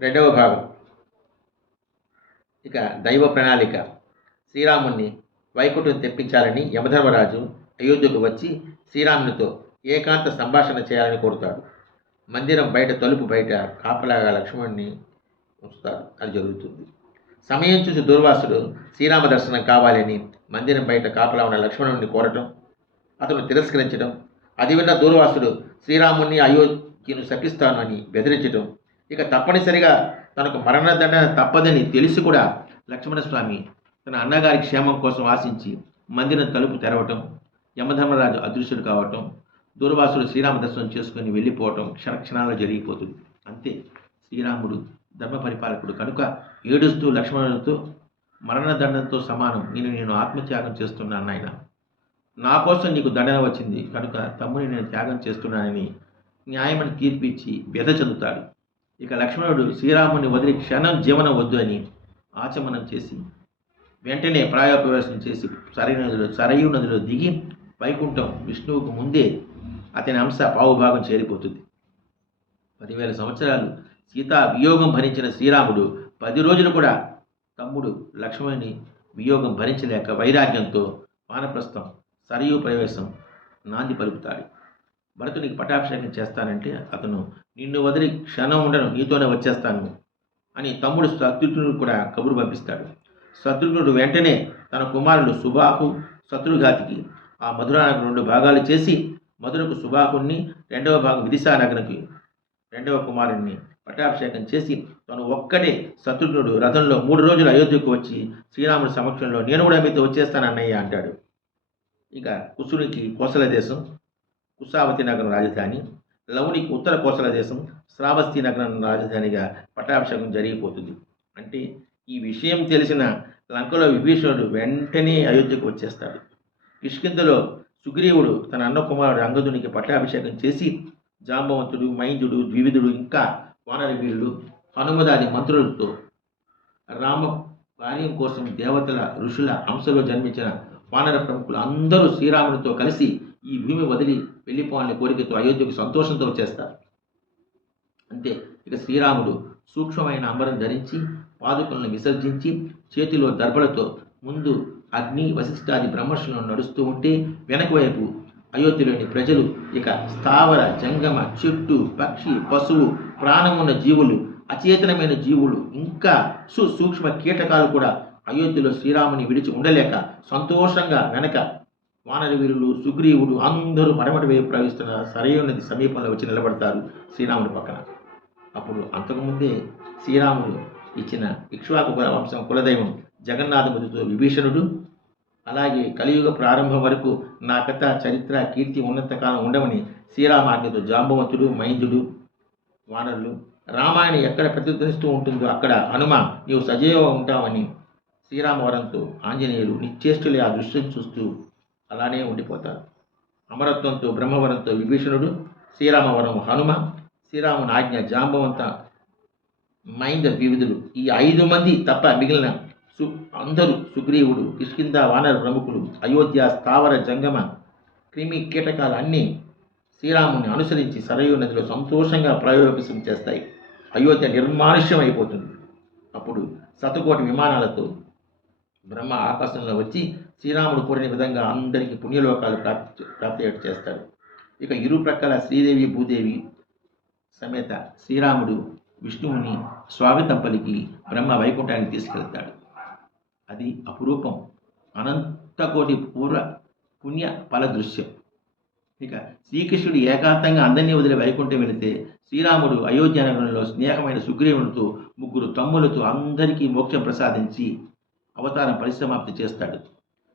రెండవ భాగం. ఇక దైవ ప్రణాళిక. శ్రీరాముణ్ణి వైకుంఠం తెప్పించాలని యమధర్మరాజు అయోధ్యకు వచ్చి శ్రీరామునితో ఏకాంత సంభాషణ చేయాలని కోరుతాడు. మందిరం బయట తలుపు బయట కాపలాగా లక్ష్మణుడిని ఉంచుతాడు. అది జరుగుతుంది. సమయం చూసి దూర్వాసుడు శ్రీరామ దర్శనం కావాలని మందిరం బయట కాపలా ఉన్న లక్ష్మణుడిని కోరటం, అతను తిరస్కరించడం, అది విన్న దూర్వాసుడు శ్రీరాముణ్ణి అయోధ్యను శపిస్తాను అని బెదిరించడం, ఇక తప్పనిసరిగా తనకు మరణదండన తప్పదని తెలిసి కూడా లక్ష్మణస్వామి తన అన్నగారి క్షేమం కోసం ఆశించి మందిరం తలుపు తెరవటం, యమధర్మరాజు అదృశ్యుడు కావటం, దూర్వాసుడు శ్రీరామ దర్శనం చేసుకుని వెళ్ళిపోవటం క్షణక్షణాల్లో జరిగిపోతుంది. అంతే. శ్రీరాముడు ధర్మ పరిపాలకుడు కనుక ఏడుస్తూ లక్ష్మణుడితో, మరణదండంతో సమానం నేను ఆత్మత్యాగం చేస్తున్నాను నాయన, నా కోసం నీకు దండన వచ్చింది కనుక తమ్ముని నేను త్యాగం చేస్తున్నానని న్యాయమని తీర్పిచ్చి వ్యధ చెందుతాడు. ఇక లక్ష్మణుడు శ్రీరాముని వదిలి క్షణం జీవనం వద్దు అని ఆచమనం చేసి వెంటనే ప్రాయోపవేశం చేసి సరయూ నదిలో దిగి వైకుంఠం విష్ణువుకు ముందే అతని అంశ పావుభాగం చేరిపోతుంది. 10,000 సంవత్సరాలు సీతా వియోగం భరించిన శ్రీరాముడు 10 రోజులు కూడా తమ్ముడు లక్ష్మణుని వియోగం భరించలేక వైరాగ్యంతో వానప్రస్థం సరయూ ప్రవేశం నాంది పలుకుతాడు. భరతునికి పట్టాభిషేకం చేస్తానంటే అతను నిన్ను వదిలి క్షణం ఉండను, నీతోనే వచ్చేస్తాను అని తమ్ముడు శత్రుఘ్నుడు కూడా కబురు పంపిస్తాడు. శత్రుఘ్నుడు వెంటనే తన కుమారుడు సుబాహు, శత్రుఘాతికి ఆ మధురానగరం 2 భాగాలు చేసి మధురకు సుబాహుణ్ణి, 2వ భాగం విదిశానగరకి 2వ కుమారుణ్ణి పట్టాభిషేకం చేసి తను ఒక్కడే శత్రుఘ్నుడు రథంలో 3 రోజులు అయోధ్యకు వచ్చి శ్రీరాముడి సమక్షంలో నేను కూడా మీతో వచ్చేస్తానన్నయ్య అంటాడు. ఇక కుశునికి కోసల దేశం కుశావతి నగరం రాజధాని, లవునికి ఉత్తర కోసల దేశం శ్రావస్తి నగరం రాజధానిగా పట్టాభిషేకం జరిగిపోతుంది. అంటే ఈ విషయం తెలిసిన లంకలో విభీషణుడు వెంటనే అయోధ్యకు వచ్చేస్తాడు. కిష్కింధలో సుగ్రీవుడు తన అన్న కుమారుడు అంగదునికి పట్టాభిషేకం చేసి జాంబవంతుడు, మైందుడు, ద్వివిధుడు, ఇంకా వానరవీరుడు, హనుమదాది మంత్రులతో రామ కార్యం కోసం దేవతల, ఋషుల అంశలో జన్మించిన వానర ప్రముఖులు అందరూ శ్రీరాముడితో కలిసి ఈ భూమి వదిలి వెళ్ళిపోవాలని కోరికతో అయోధ్యకు సంతోషంతో వచ్చేస్తారు. అంతే. ఇక శ్రీరాముడు సూక్ష్మమైన అంబరం ధరించి పాదుకలను విసర్జించి చేతిలో దర్భలతో ముందు అగ్ని, వశిష్ఠాది బ్రహ్మర్షులను నడుస్తూ ఉంటే వెనక వైపు అయోధ్యలోని ప్రజలు, ఇక స్థావర జంగమ, చెట్టు, పక్షి, పశువు, ప్రాణమున్న జీవులు, అచేతనమైన జీవులు, ఇంకా సూక్ష్మ కీటకాలు కూడా అయోధ్యలో శ్రీరాముని విడిచి ఉండలేక సంతోషంగా వెనక వానరవీరులు, సుగ్రీవుడు అందరూ మరమటి వైపు ప్రవహిస్తున్న సరయూ నది సమీపంలో వచ్చి నిలబడతారు శ్రీరాముడి పక్కన. అప్పుడు అంతకుముందే శ్రీరాముడు ఇచ్చిన ఇక్ష్వాకు వంశం కులదైవం జగన్నాథముడితో విభీషణుడు, అలాగే కలియుగ ప్రారంభం వరకు నా కథ, చరిత్ర, కీర్తి ఉన్నంతకాలం ఉండవని శ్రీరామాజ్ఞతో జాంబవంతుడు, మైందుడు, వానరులు, రామాయణం ఎక్కడ ప్రతిధ్వనిస్తూ ఉంటుందో అక్కడ హనుమ నీవు సజీవంగా ఉంటావని శ్రీరామవరంతో ఆంజనేయుడు నిశ్చేష్టులే ఆ దృశ్యం చూస్తూ అలానే ఉండిపోతారు. అమరత్వంతో బ్రహ్మవరంతో విభీషణుడు, శ్రీరామవరం హనుమ, శ్రీరాముని ఆజ్ఞ జాంబవంత, మైంద ద్వివిధులు, ఈ 5 మంది తప్ప మిగిలిన అందరూ సుగ్రీవుడు, కిష్కింధ వానర ప్రముఖులు, అయోధ్య స్థావర జంగమ క్రిమి కీటకాలు అన్నీ శ్రీరాముని అనుసరించి సరయూ నదిలో సంతోషంగా ప్రయోగం చేస్తాయి. అయోధ్య నిర్మానుష్యం అయిపోతుంది. అప్పుడు శతకోటి విమానాలతో బ్రహ్మ ఆకాశంలో వచ్చి శ్రీరాముడు కోరిన విధంగా అందరికీ పుణ్యలోకాలు ప్రాప్తి చేస్తాడు. ఇక ఇరు ప్రక్కల శ్రీదేవి, భూదేవి సమేత శ్రీరాముడు విష్ణువుని స్వాగతం పలికి బ్రహ్మ వైకుంఠానికి తీసుకెళ్తాడు. అది అపురూపం, అనంతకోటి పూర్వ పుణ్య ఫల దృశ్యం. ఇక శ్రీకృష్ణుడు ఏకాంతంగా అందరినీ వదిలి వైకుంఠం వెళితే శ్రీరాముడు అయోధ్య నగరంలో స్నేహమైన సుగ్రీవునితో, 3 తమ్ములతో అందరికీ మోక్షం ప్రసాదించి అవతారం పరిసమాప్తి చేస్తాడు.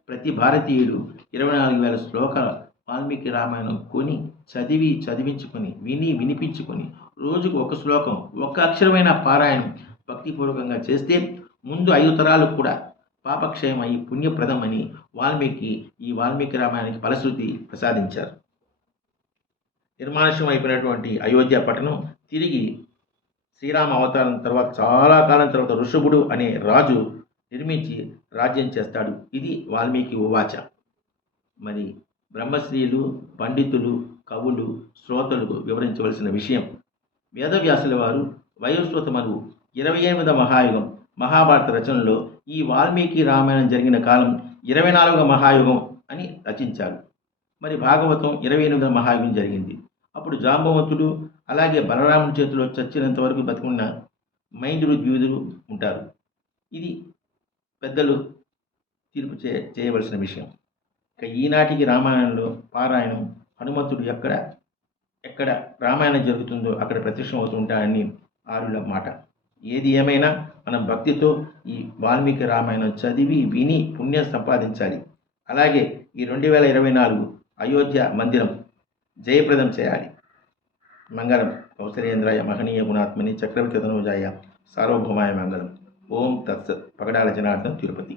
ప్రతి భారతీయుడు 24,000 శ్లోకాల వాల్మీకి రామాయణం కొని చదివించుకొని వినిపించుకొని రోజుకు 1 శ్లోకం, 1 అక్షరమైన పారాయణం భక్తిపూర్వకంగా చేస్తే ముందు 5 తరాలకు కూడా పాపక్షయమై పుణ్యప్రదమని ఈ వాల్మీకి రామాయణానికి ఫలశ్రుతి ప్రసాదించారు. నిర్మానుష్యం అయిపోయినటువంటి అయోధ్య పట్టణం తిరిగి శ్రీరామ అవతారం తర్వాత చాలా కాలం తర్వాత ఋషభుడు అనే రాజు నిర్మించి రాజ్యం చేస్తాడు. ఇది వాల్మీకి ఉవాచ. మరి బ్రహ్మశ్రీలు, పండితులు, కవులు, శ్రోతలకు వివరించవలసిన విషయం. వేదవ్యాసుల వారు వయోశ్వతమనువు 28వ మహాయుగం మహాభారత రచనలో ఈ వాల్మీకి రామాయణం జరిగిన కాలం 24వ మహాయుగం అని రచించారు. మరి భాగవతం 28వ మహాయుగం జరిగింది. అప్పుడు జాంబవంతుడు అలాగే బలరాముడి చేతిలో చచ్చినంత వరకు బతికున్న మైందుడు ద్విధులు ఉంటారు. ఇది పెద్దలు తీర్పు చేయవలసిన విషయం. ఇక ఈనాటికి రామాయణంలో పారాయణం హనుమంతుడు ఎక్కడ రామాయణం జరుగుతుందో అక్కడ ప్రత్యక్షం అవుతుంటాడని ఆరుల మాట. ఏది ఏమైనా మనం భక్తితో ఈ వాల్మీకి రామాయణం చదివి విని పుణ్యం సంపాదించాలి. అలాగే ఈ 2024 అయోధ్య మందిరం జయప్రదం చేయాలి. మంగళం కౌసలేంద్రాయ మహనీయ గుణాత్మని చక్రవర్తి తనూజాయ సార్వభౌమాయ మంగళం. ఓం తత్సత్. పగడాల జనార్దన్, తిరుపతి.